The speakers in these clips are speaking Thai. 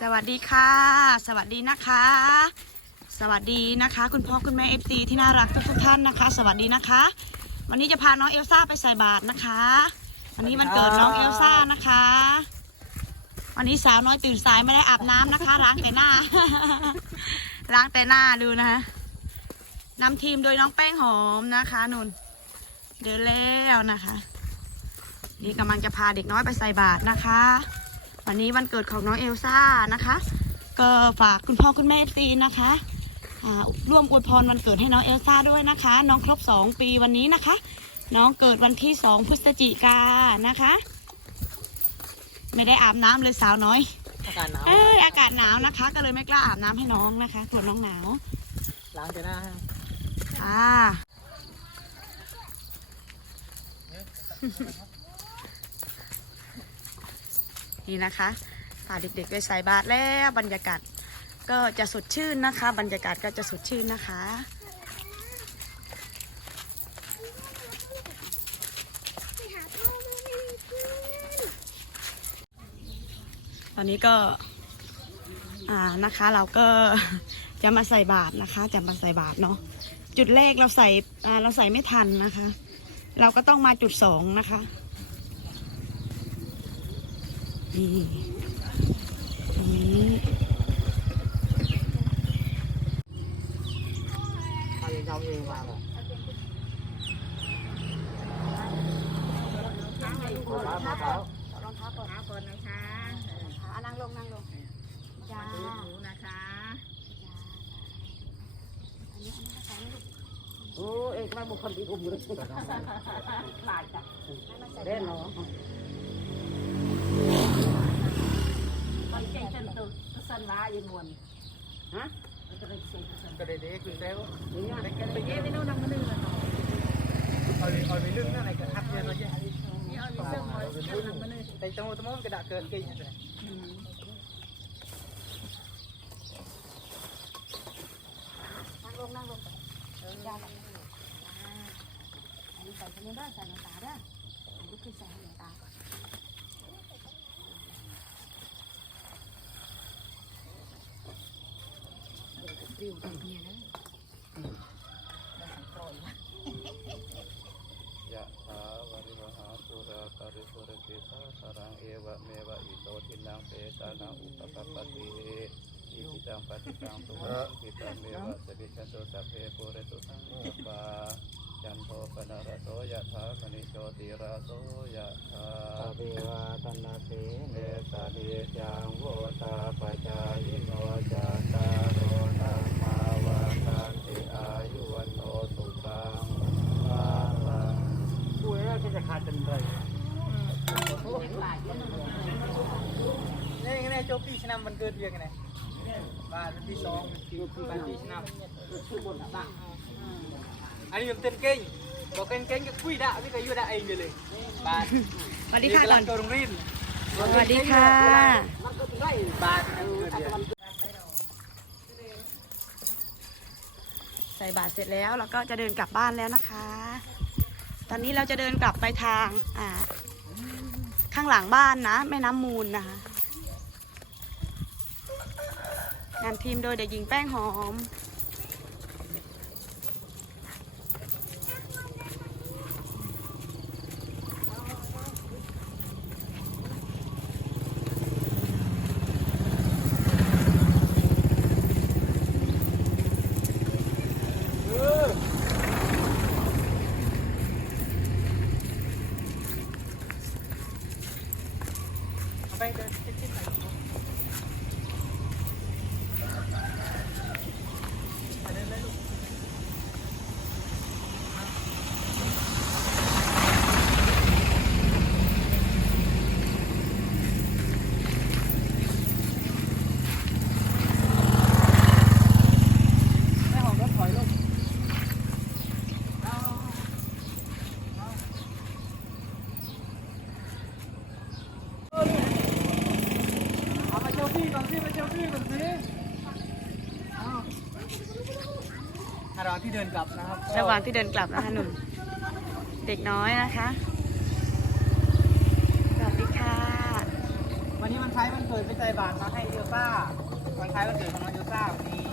สวัสดีค่ะ สวัสดีนะคะ สวัสดีนะคะ คุณพ่อคุณแม่เอฟซีที่น่ารักทุกทุกๆท่านนะคะ สวัสดีนะคะ วันนี้จะพาน้องเอลซ่าไปใส่บาตรนะคะ วันนี้มันเกิดน้องเอลซ่านะคะ วันนี้สาวน้อยตื่นสายไม่ได้อาบน้ำนะคะล้างแต่หน้า ล้างแต่หน้าดูนะคะนำทีมโดยน้องแป้งหอมนะคะนุ่นเดินแล้วนะคะ นี่กำลังจะพาเด็กน้อยไปใส่บาตรนะคะ วันนี้วันเกิดของน้องเอลซ่านะคะ ก็ฝากคุณพ่อคุณแม่ซีนะคะอ่าร่วมอวยพรวันเกิดให้น้องเอลซ่าด้วยนะคะ น้องครบ 2 ปีวันนี้นะคะ น้องเกิดวันที่ 2 พฤศจิกายนนะคะ ไม่ได้อาบน้ำเลยสาวน้อย อากาศหนาวเอ้ยอากาศหนาวนะคะ ก็เลยไม่กล้าอาบน้ำให้น้องนะคะกลัวน้องหนาวล้างแต่หน้าให้อ่า นี่นะคะพาเด็กๆไปใส่บาตรแล้วบรรยากาศก็จะสดชื่นนะคะ บรรยากาศก็จะสดชื่นนะคะ ตอนนี้ก็อ่านะคะเราก็จะมาใส่บาตรนะคะ จะมาใส่บาตรเนาะจุดแรกเราใส่เราใส่ไม่ทันนะคะ เราก็ต้องมาจุดสองนะคะ นี่ตรงนี้เอาเองเอาเองมาเหรอมามาเท้ารองเท้าก่อนขาก่อนนะคะขานั่งลงนั่งลงจ้าดูหนูนะคะอันนี้อันนี้ก็ใส่ไม่ลูกโอ้เอกมาบุคคลที่อุ้มอยู่เลยหลานจ้ะให้มันใส่เด่นเนาะ ตอนเก่งจนตุสันลาอยู่นวลฮะจะเป็นเสียงสันก็ได้เด็กคือเซลนี่เนี่ยได้แค่ไปเย่เย็นไม่นู่นนั่งมานึ่งเลยเนาะเอาเลยเอาไปลึกนั่นไหนก็ทักเยอะเลยนี่เอาอยู่เสื้อมอยเสื้อนั่งมานึ่งแต่จังหวะตะมอนกระดาเกินกิ่งเลยนั่งลงนั่งลงก่อนเออจ้าจ้าอ่าอันนี้ใส่ชนิดเด้อใส่น้ำตาเด้ออันนี้คือใส่าก่อนปลิวกับเมียนะยะถาวริวหาปุราปริปุรติสาสารังเอวะเมวะอิโตทินังเปตานังอุปกัปปติอิจิตังปฏิตังตุมังคิตังเมวะสวิจันโตสัพเพปุเรตุสังกปาจันโทปนารโตยะถามณิโชติราโตยะถาตาเบวาตันนาเสเมตานิจังโวตาปจายิโนจัตตารโรธรรมาวาทันติอายุวันโนสุขังภาลัง ป่วยแล้วจะขาดจนเลย นี่ไงโจปีชนะมันเกิดยังไงบ้านปีสองปีบ้านปีชนะ ชื่อบนบ้าง อันนี้มันเต้นเก่งบอ กเก่งเก่งก็คุยได้ไม่เคยยุ่งได้เองเลยบ้านสวัสดีค่ะก่อนตัวโรงเรียนสวัสดีค่ะมันก็ได้บ้านเกิดเดียวใส่บาตรเสร็จแล้วเราก็จะเดินกลับบ้านแล้วนะคะ ตอนนี้เราจะเดินกลับไปทางอ่าข้างหลังบ้านนะแม่น้ำมูลนะคะ งานทีมโดยเด็กหญิงแป้งหอมไปเดินชิดๆหน่อยไปเดินเลยลูก แม่หอมรถถอยลูกเอามาเซลฟี่ก่อนสิมาเซลฟี่ก่อนสิเอา ระหว่างที่เดินกลับนะครับระหว่างที่เดินกลับนะคะหนุ่มเด็กน้อยนะคะสวัสดีค่ะมาวันนี้มันคล้ายวันเกิดไปใส่บาตรมาให้เอลซ่าวันคล้ายวันเกิดของน้องเอลซ่าวันนี้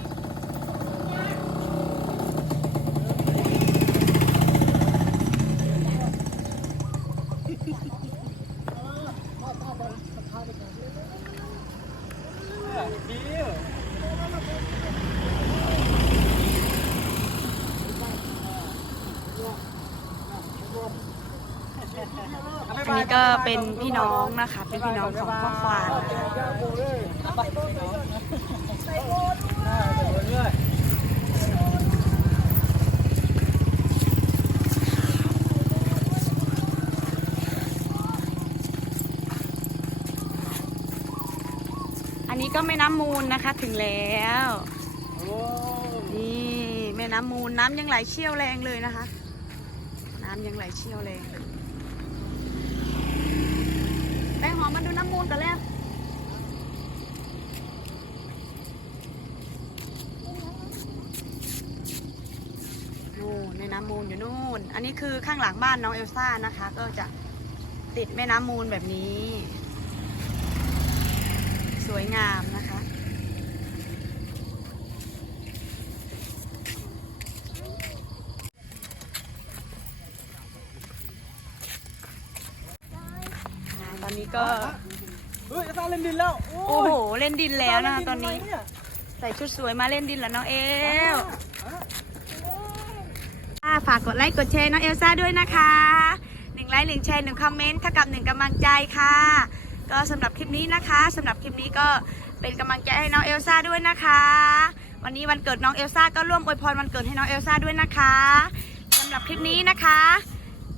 อันนี้ก็เป็นพี่น้องนะคะ เป็นพี่น้องของพ่อควานอันนี้ก็แม่น้ำมูลนะคะถึงแล้วนี่แม่น้ำมูลน้ำยังไหลเชี่ยวแรงเลยนะคะ น้ำยังไหลเชี่ยวแรงเลยแป้งหอ มมาดูน้ำมูลกันแล้วนู่นแม่น้ำมูลอยู่นู่น อันนี้คือข้างหลังบ้านน้องเอลซ่านะคะ ก็จะติดแม่น้ำมูลแบบนี้ สวยงามนะคะ ตอนนี้ก็ เฮ้ยเอลซ่าเล่นดินแล้วโอ้โหเล่นดินแล้วนะคะตอนนี้ ใส่ชุดสวยมาเล่นดินแล้วน้องเอลอ่าฝากกดไลค์กดแชร์น้องเอลซ่าด้วยนะคะหนึ่งไลค์หนึ่งแชร์หนึ่งคอมเมนต์เท่ากับหนึ่งกำลังใจค่ะ ก็สำหรับคลิปนี้นะคะสำหรับคลิปนี้ก็เป็นกำลังใจให้น้องเอลซ่าด้วยนะคะ วันนี้วันเกิดน้องเอลซ่าก็ร่วมอวยพรวันเกิดให้น้องเอลซ่าด้วยนะคะสำหรับคลิปนี้นะคะ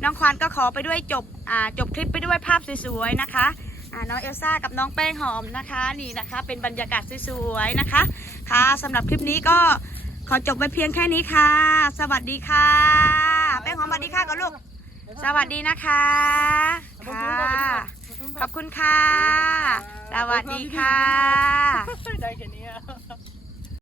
น้องควานก็ขอไปด้วยจบอ่าจบคลิปไปด้วยภาพสวยๆนะคะอ่า น้องเอลซ่ากับน้องแป้งหอมนะคะนี่นะคะ เป็นบรรยากาศสวยๆนะคะค่ะสำหรับคลิปนี้ก็ขอจบไปเพียงแค่นี้ค่ะ สวัสดีค่ะ แป้งหอมสวัสดีค่ะก่อลูก สวัสดีนะคะค่ะขอบคุณค่ะ สวัสดีค่ะได้แค่นี้อะ